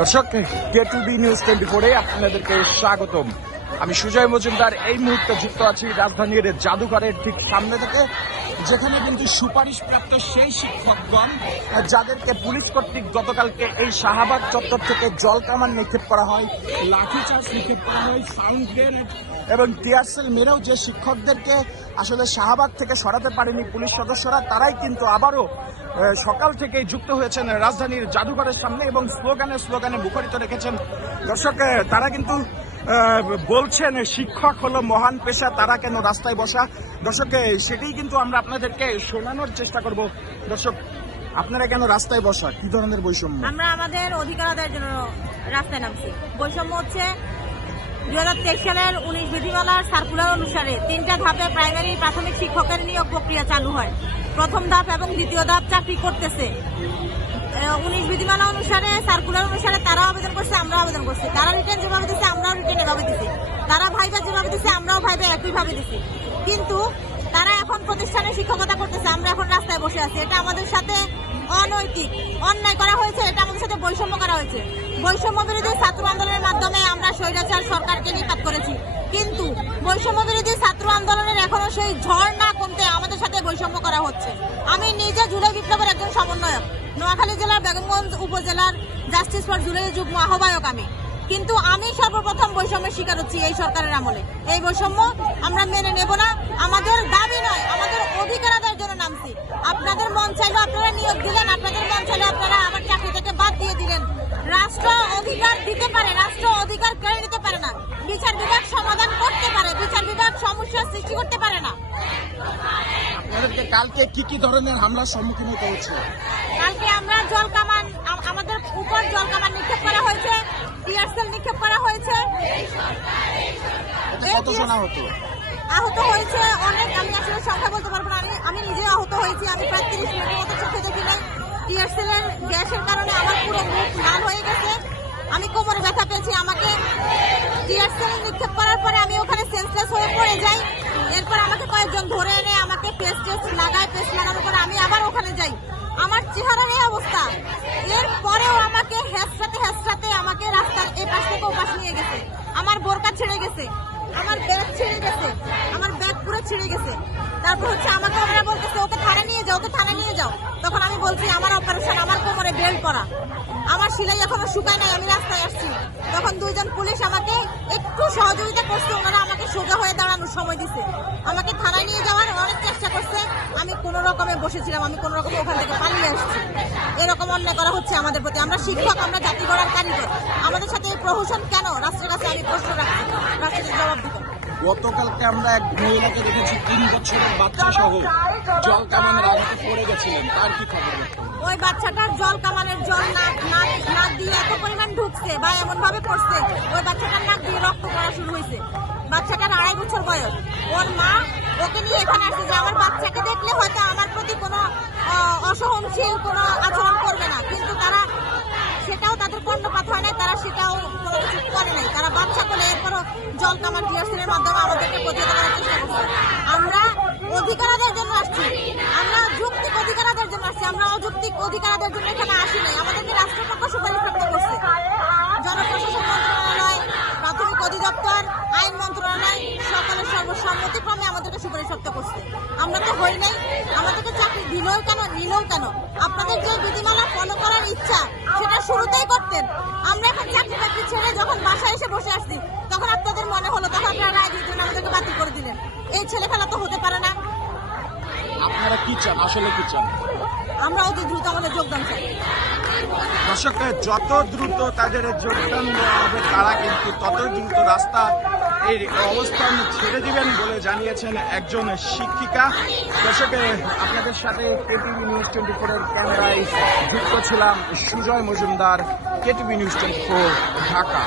দর্শক কে TV news twenty ফোরে আপনাদেরকে স্বাগতম। আমি সুজয় মজুমদার, এই মুহূর্তে যুক্ত আছি রাজধানীর জাদুঘরের ঠিক সামনে থেকে, যেখানে কিন্তু সুপারিশপ্রাপ্ত সেই শিক্ষকগণ, যাদেরকে পুলিশ কর্তৃক গতকালকে এই শাহবাগ চত্বর থেকে জল কামান নিক্ষেপ করা হয়, লাঠিচার্জ নিক্ষেপ করা হয়, সাউন্ড গ্রেনেড এবং টিয়ারসেল মেরেও যে শিক্ষকদেরকে আসলে শাহবাগ থেকে সরাতে পারেনি পুলিশ সদস্যরা, তারাই কিন্তু আবারও সকাল থেকেই যুক্ত হয়েছেন রাজধানীর জাদুঘরের সামনে এবং স্লোগানে স্লোগানে মুখরিত রেখেছেন। দর্শক তারা কিন্তু বলছেন শিক্ষক হলো মহান পেশা, তারা কেন রাস্তায় বসা? দর্শক সেটাই কিন্তু আমরা আপনাদেরকে শোনানোর চেষ্টা করব। দর্শক, আপনারা কেন রাস্তায় বসা? কি ধরনের বৈষম্য? আমরা আমাদের অধিকার আদায়ের জন্য রাস্তায় নামছি। বৈষম্য হচ্ছে দুই হাজার তেইশ সালের উনিশ বিধিমালার সার্কুলার অনুসারে তিনটা ধাপে প্রাইমারি প্রাথমিক শিক্ষকের নিয়োগ প্রক্রিয়া চালু হয়। প্রথম ধাপ এবং দ্বিতীয় ধাপ চাকরি করতেছে। উনিশ বিধিমালা অনুসারে, সার্কুলার অনুসারে তারা আবেদন করছে আমরা আবেদন করছি। তারা রিটার্ন যেভাবে দিচ্ছে আমরাও রিটার্ন এভাবে দিছি। তারা ভাইবা যেভাবে দিচ্ছে আমরাও ভাইবা একইভাবে দিছি। কিন্তু তারা এখন প্রতিষ্ঠানে শিক্ষকতা করতেছে, আমরা এখন রাস্তায় বসে আছি। এটা আমাদের সাথে অনৈতিক, অন্যায় করা হয়েছে, এটা আমাদের সাথে বৈষম্য করা হয়েছে। বৈষম্য বিরোধী ছাত্র আন্দোলনের মাধ্যমে স্বৈরাচার সরকারকে নিপাত করেছি। কিন্তু বৈষম্য বিরোধী ছাত্র আন্দোলনের এখনও সেই ঝড় না কমতে আমাদের সাথে বৈষম্য করা হচ্ছে। আমি নিজে জুলাই বিপ্লবের একজন সমন্বয়ক। নোয়াখালী জেলার বেগমগঞ্জ উপজেলার জাস্টিস ফর জুলাই যুগ্ম আহ্বায়ক আমি। কিন্তু আমি সর্বপ্রথম বৈষম্যের শিকার হচ্ছি এই সরকারের আমলে। এই বৈষম্য আমরা মেনে নেব না। আমাদের দাবি নয়, আমাদের অধিকার আদায়ের জন্য নামছি। আপনাদের মন চাইলে আপনারা নিয়োগ দিলেন আপনাদের মন চাইলে আপনারা আমার চাকরি থেকে বাদ দিয়ে দিলেন রাষ্ট্র অধিকার দিতে পারে রাষ্ট্র অধিকার কেড়ে নিতে পারে না বিচার বিভাগ সমাধান করতে পারে বিচার বিভাগ সমস্যার সৃষ্টি করতে পারে না। আপনাদেরকে কালকে কি কি ধরনের হামলার সম্মুখীন হতে হচ্ছে? কালকে আমরা জল কামান আমাদের উপর জল কামান নিক্ষেপ করা হয়েছে টিয়ারসেল নিক্ষেপ করা হয়েছে। এতে কতজন আহত আহত হয়েছে অনেক আমি আসলে সংখ্যা বলতে পারব না আমি আমি নিজে আহত হয়েছি আমি প্রায় তিরিশ মিনিটের মতো চোখে দেখি নাই। টিয়ারসেলের গ্যাসের কারণে আমার পুরো মুখ লাল হয়ে গেছে। আমি কোমরে ব্যথা পেয়েছি আমাকে টিয়ারসেল নিক্ষেপ করার পরে আমি ওখানে সেন্সলেস হয়ে পড়ে যাই। এরপর আমাকে কয়েকজন ধরে এনে আমাকে পেস্ট টেস্ট লাগায় পেস্ট লাগানোর পরে আমি আবার ওখানে যাই। আমার চেহারার এই অবস্থা। এরপরেও আমাকে হেসরাতে হেসরাতে আমাকে রাস্তার এই পাশ থেকে ও পাশ নিয়ে গেছে। আমার বোরকা ছিঁড়ে গেছে। আমার ব্যাগ ছিঁড়ে গেছে। আমার ব্যাগ পুরো ছিঁড়ে গেছে। তারপর হচ্ছে আমাকে ওরা বলতেছে, ওকে থানা নিয়ে যাও, ওকে থানা নিয়ে যাও। তখন আমি আমার বেল্ট করা। আমার সিলাই এখনও শুকায় নাই, আমি রাস্তায় আসছি। তখন দুইজন পুলিশ আমাকে একটু সহযোগিতা করছে, ওনারা আমাকে সোজা হয়ে দাঁড়ানোর সময় দিছে। আমাকে থানায় নিয়ে যাওয়ার অনেক চেষ্টা করছে, আমি কোনো রকমে বসেছিলাম, আমি কোনো রকমে ওখান থেকে পালিয়ে আসছি। এরকম অন্যায় করা হচ্ছে আমাদের প্রতি। আমরা শিক্ষক, আমরা জাতি গড়ার কারিগর। আমাদের সাথে প্রহসন কেন? রাষ্ট্রের কাছে আমি প্রশ্ন রাখছি। রাষ্ট্রের জবাব গতকালকে আমরা এক মহিলাকে দেখেছি তিন বছরের বাচ্চা সহ জল কামানের আঘাতে পড়ে গেছিলেন। তার কি খবর ওই বাচ্চাটার জল কামানের জল নাক নাক দিয়ে এত পরিমাণ ঢুকছে বা এমন ভাবে পড়ছে, ওই বাচ্চাটার নাক দিয়ে রক্ত পড়া শুরু হয়েছে। বাচ্চাটার আড়াই বছর বয়স। ওর মা ওকে নিয়ে এখানে আসছে যে আমার বাচ্চাকে দেখলে হয়তো আমার প্রতি কোনো অসহনশীল কোনো আচরণ করবে না। কিন্তু তারা সেটাও তাদের কর্ণপাত হয় নাই, তারা সেটাও কোনো কিছু করে নাই। তারা জল কামান টিয়ারসেলের মাধ্যমে আমাদেরকে প্রতিহত করার চেষ্টা করছে। আমরা অধিকারাদের জন্য আসছি। আমরা যুক্তিক অধিকারাদের জন্য আসছি। আমরা অযৌক্তিক অধিকারাদের জন্য এখানে আসি নাই। আমাদেরকে রাষ্ট্রপক্ষ সুপারিশ প্রাপ্ত করছে জনপ্রশাসন মন্ত্রণালয়, প্রাথমিক অধিদপ্তর, আইন মন্ত্রণালয় সকলের সর্বসম্মতিক্রমে আমাদেরকে সুপারিশ প্রাপ্ত করছে আমরা তো হই নাই। আমাদেরকে চাকরি দিলেও কেন নিলেও কেন? আপনাদের যে বিধিমালা ফলো করার ইচ্ছা, সেটা শুরুতেই করতেন। আমরা এখন চাকরি বাকরি ছেড়ে যখন বাসায় এসে বসে আসছি তখন আপনাদের মনে হলো তখন আপনারা রায় দিয়ে দিলেন আমাদেরকে বাতিল করে দিলেন এই ছেলে খেলা তো হতে পারে না। আপনারা কি চান? আসলে কি চান? আমরা অতি দ্রুত আমাদের যোগদান চাই। দর্শক যত দ্রুত তাদের যোগদান দেওয়া হবে তারা কিন্তু তত দ্রুত রাস্তা এই অবস্থান ছেড়ে দিবেন বলে জানিয়েছেন একজন শিক্ষিকা। দর্শকে আপনাদের সাথে কেটিভি নিউজ টোয়েন্টি ফোরের ক্যামেরায় যুক্ত ছিলাম Sujoy Majumdar KTV news twenty four Dhaka.